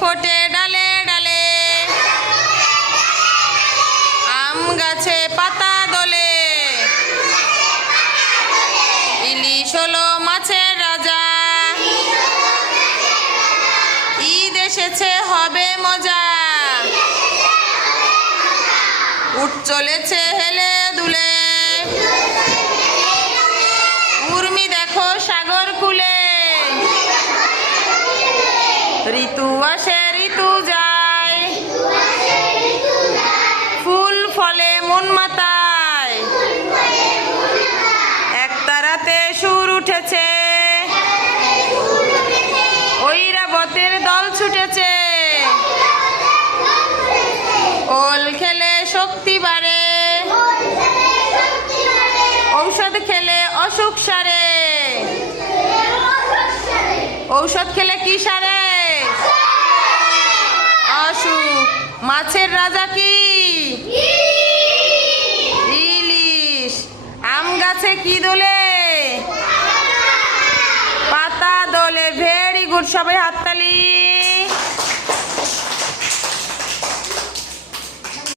ফোটে ডালে ডালে, আম গাছে পাতা দোলে, ইলিশ হলো মাছের রাজা, ঈদ এসেছে হবে মজা, উঠ চলেছে হেলে দুলে, উর্মি দেখো সাগর কুলে, ঋতু আসে ঋতু যায়, ফুল ফলে মন মাতায়, একতারাতে সুর উঠেছে, ঐরাবতের দল ছুটেছে, ওল খেলে শক্তি বাড়ে, ঔষধ খেলে অসুখ সারে, ঔষধ খেলে কি সারে? অসুখ। মাছের রাজা কি? ইলিশ। আম গাছে কি দোলে? পাতা দোলে। ভেরি গুড, সবাই হাততালি।